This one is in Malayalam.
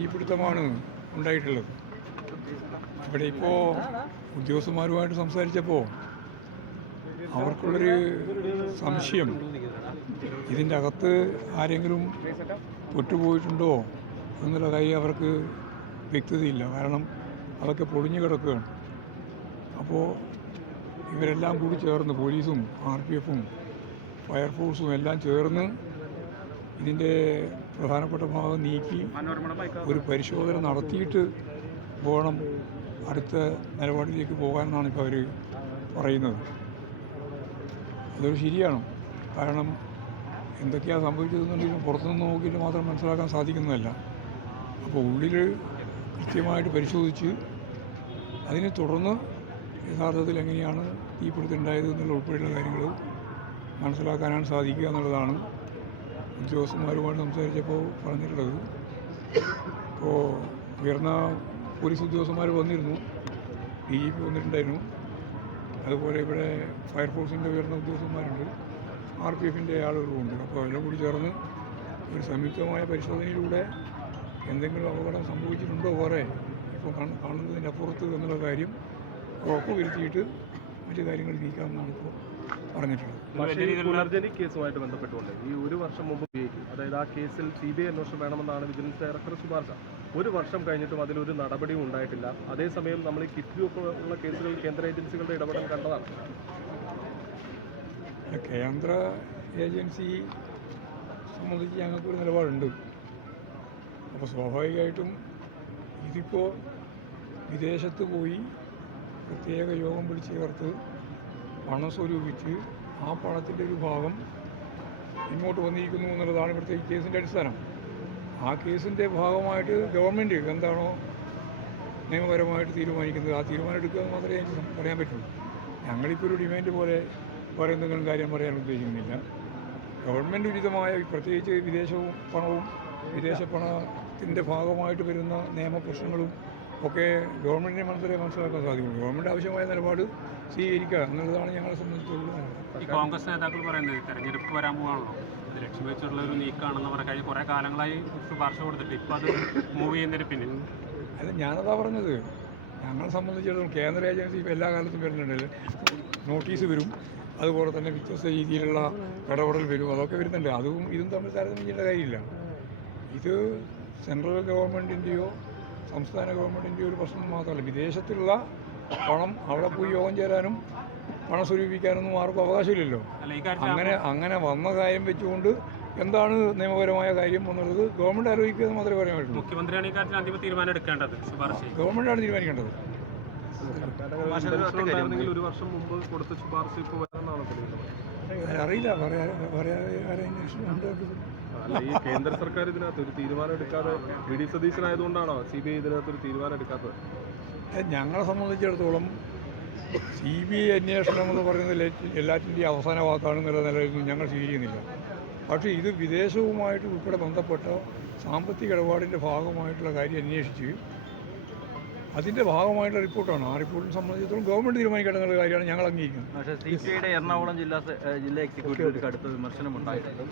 തീപിടുത്തമാണ് ഉണ്ടായിട്ടുള്ളത്. ഇവിടെ ഇപ്പോൾ ഉദ്യോഗസ്ഥന്മാരുമായിട്ട് സംസാരിച്ചപ്പോൾ അവർക്കുള്ളൊരു സംശയം ഇതിന്റെ അകത്ത് ആരെങ്കിലും പൊട്ടുപോയിട്ടുണ്ടോ എന്നുള്ള കാര്യം അവർക്ക് വ്യക്തതയില്ല. കാരണം അതൊക്കെ പൊളിഞ്ഞു കിടക്കുകയാണ്. അപ്പോൾ ഇവരെല്ലാം കൂടി ചേർന്ന് പോലീസും ആർ പി എഫും ഫയർഫോഴ്സും എല്ലാം ചേർന്ന് ഇതിന്റെ പ്രധാനപ്പെട്ട ഭാഗം നീക്കി ഒരു പരിശോധന നടത്തിയിട്ട് പോകണം അടുത്ത നിലപാടിലേക്ക് പോകാനെന്നാണ് ഇപ്പോൾ അവർ പറയുന്നത്. അതൊരു ശരിയാണ്. കാരണം എന്തൊക്കെയാണ് സംഭവിച്ചതെന്നുണ്ടെങ്കിലും പുറത്തുനിന്ന് നോക്കിയിട്ട് മാത്രം മനസ്സിലാക്കാൻ സാധിക്കുന്നതല്ല. അപ്പോൾ ഉള്ളിൽ കൃത്യമായിട്ട് പരിശോധിച്ച് അതിനെ തുടർന്ന് യഥാർത്ഥത്തിൽ എങ്ങനെയാണ് തീപിടുത്തുണ്ടായത് എന്നുള്ള ഉൾപ്പെടെയുള്ള കാര്യങ്ങൾ മനസ്സിലാക്കാനാണ് സാധിക്കുക എന്നുള്ളതാണ് ഉദ്യോഗസ്ഥന്മാരുമായിട്ട് സംസാരിച്ചപ്പോൾ പറഞ്ഞിട്ടുള്ളത് അപ്പോൾ ഉയർന്ന പോലീസ് ഉദ്യോഗസ്ഥന്മാർ വന്നിരുന്നു ഡി ജി പി വന്നിട്ടുണ്ടായിരുന്നു. അതുപോലെ ഇവിടെ ഫയർഫോഴ്സിന്റെ ഉയർന്ന ഉദ്യോഗസ്ഥന്മാരുണ്ട് ആർ പി എഫിന്റെ ആളുകളുമുണ്ട് അപ്പോൾ എല്ലാം കൂടി ചേർന്ന് ഒരു സംയുക്തമായ പരിശോധനയിലൂടെ എന്തെങ്കിലും അപകടം സംഭവിച്ചിട്ടുണ്ടോ വേറെ? ഇപ്പോൾ കാണ- കാണുന്നതിന്റെ അപ്പുറത്ത് എന്നുള്ള കാര്യം ഉറപ്പ് വരുത്തിയിട്ട് മറ്റു കാര്യങ്ങൾ നീക്കാമെന്നാണ് ഇപ്പോൾ പറഞ്ഞിട്ടുള്ളത് കേസുമായിട്ട് ബന്ധപ്പെട്ടുകൊണ്ട് ഈ ഒരു വർഷം മുമ്പ് അതായത് ആ കേസിൽ സി ബി ഐ അന്വേഷണം വേണമെന്നാണ് വിജിലൻസ് ഡയറക്ടർ ശുപാർശ. ഒരു വർഷം കഴിഞ്ഞിട്ടും അതിലൊരു നടപടിയും ഉണ്ടായിട്ടില്ല. അതേസമയം നമ്മൾ ഈ കിഫ്ബി ഉള്ള കേസുകളിൽ കേന്ദ്ര ഏജൻസികളുടെ ഇടപെടൽ കണ്ടതാണ്. കേന്ദ്ര ഏജൻസി സംബന്ധിച്ച് ഞങ്ങൾക്കൊരു നിലപാടുണ്ട്. അപ്പോൾ സ്വാഭാവികമായിട്ടും ഇതിപ്പോ വിദേശത്ത് പോയി പ്രത്യേക യോഗം വിളിച്ച് ചേർത്ത് പണം സ്വരൂപിച്ച് ആ പണത്തിന്റെ ഒരു ഭാഗം ഇങ്ങോട്ട് വന്നിരിക്കുന്നു എന്നുള്ളതാണ് ഇവിടുത്തെ ഈ കേസിന്റെ അടിസ്ഥാനം. ആ കേസിന്റെ ഭാഗമായിട്ട് ഗവൺമെന്റ് എന്താണോ നിയമപരമായിട്ട് തീരുമാനിക്കുന്നത് ആ തീരുമാനം എടുക്കുക എന്ന് മാത്രമേ എനിക്ക് പറയാൻ പറ്റുള്ളൂ. ഞങ്ങളിപ്പോൾ ഒരു ഡിമാൻഡ് പോലെ വേറെ എന്തെങ്കിലും കാര്യം പറയാൻ ഉദ്ദേശിക്കുന്നില്ല. ഗവൺമെന്റ് ഉചിതമായ പ്രത്യേകിച്ച് വിദേശവും പണവും വിദേശ പണത്തിന്റെ ഭാഗമായിട്ട് വരുന്ന നിയമപ്രശ്നങ്ങളും ഒക്കെ ഗവൺമെന്റിനെ മനസ്സിലെ മനസ്സിലാക്കാൻ സാധിക്കുള്ളൂ. ഗവൺമെന്റ് ആവശ്യമായ നിലപാട് സ്വീകരിക്കുക എന്നുള്ളതാണ് ഞങ്ങളെ സംബന്ധിച്ചുള്ള ഈ കോൺഗ്രസ് നേതാക്കൾ പറയുന്നത് തെരഞ്ഞെടുപ്പ് വരാൻ പോകാണല്ലോ അത് ലക്ഷ്യം വെച്ചുള്ള ഒരു നീക്കാണെന്ന് പറഞ്ഞ കഴിഞ്ഞ കുറേ കാലങ്ങളായി ശുപാർശ കൊടുത്തിട്ട് ഇപ്പോൾ അത് മൂവ് ചെയ്യുന്നതിന് പിന്നിൽ. അല്ല ഞാനതാ പറഞ്ഞത്. ഞങ്ങളെ സംബന്ധിച്ചിടത്തോളം കേന്ദ്ര ഏജൻസി ഇപ്പോൾ എല്ലാ കാലത്തും വരുന്നുണ്ട് നോട്ടീസ് വരും. അതുപോലെ തന്നെ വ്യത്യസ്ത രീതിയിലുള്ള ഇടപെടൽ വരും. അതൊക്കെ വരുന്നുണ്ട്. അതും ഇതും തമ്മിൽ താരതമ്യം ചെയ്യേണ്ട കാര്യമില്ല. ഇത് സെൻട്രൽ ഗവൺമെന്റിന്റെയോ സംസ്ഥാന ഗവൺമെന്റിന്റെ ഒരു പ്രശ്നം മാത്രമല്ല. വിദേശത്തുള്ള പണം അവിടെ പോയി യോഗം ചേരാനും പണം സ്വരൂപിക്കാനൊന്നും ആർക്കും അവകാശമില്ലല്ലോ. അങ്ങനെ അങ്ങനെ വന്ന കാര്യം വെച്ചുകൊണ്ട് എന്താണ് നിയമപരമായ കാര്യം എന്നുള്ളത് ഗവൺമെന്റ് ആലോചിക്കുക എന്ന് മാത്രമേ പറയാൻ പറ്റുള്ളൂ. മുഖ്യമന്ത്രിയാണ് ഈ കാര്യത്തിൽ അന്തിമ തീരുമാനം എടുക്കേണ്ടത് ഗവൺമെന്റാണ് തീരുമാനിക്കേണ്ടത്. ഒരു വർഷം മുമ്പ് കൊടുത്ത ശുപാർശ ഇപ്പോൾ അറിയില്ല. പറയാ പറയാൻ ആരെ അന്വേഷണം ഉണ്ടാക്കുന്നത് അല്ല ഈ കേന്ദ്ര സർക്കാർ ഇതിനകത്ത് ഒരു തീരുമാനം എടുക്കാതെ വി ഡി സതീശനായതുകൊണ്ടാണോ സി ബി ഐ ഇതിനകത്ത് ഒരു തീരുമാനം എടുക്കാത്തത്? ഞങ്ങളെ സംബന്ധിച്ചിടത്തോളം സി ബി ഐ അന്വേഷണം എന്ന് പറയുന്നത് എല്ലാ- എല്ലാറ്റിന്റെയും അവസാന വാക്കാണെന്നുള്ള നിലയിലൊന്നും ഞങ്ങൾ സ്വീകരിക്കുന്നില്ല. പക്ഷേ ഇത് വിദേശവുമായിട്ട് ഉൾപ്പെടെ ബന്ധപ്പെട്ട സാമ്പത്തിക ഇടപാടിന്റെ ഭാഗമായിട്ടുള്ള കാര്യം അന്വേഷിച്ച് അതിന്റെ ഭാഗമായിട്ടുള്ള റിപ്പോർട്ടാണ്. ആ റിപ്പോർട്ടിനെ സംബന്ധിച്ചിടത്തോളം ഗവൺമെന്റ് തീരുമാനിക്കേണ്ട എന്നുള്ള കാര്യമാണ് ഞങ്ങൾ അംഗീകരിക്കുന്നത്. പക്ഷേ സി എറണാകുളം ജില്ലാ ജില്ലാ എക്സിക്യൂട്ടീവ് കടുത്ത വിമർശനം ഉണ്ടായിട്ടുണ്ട്.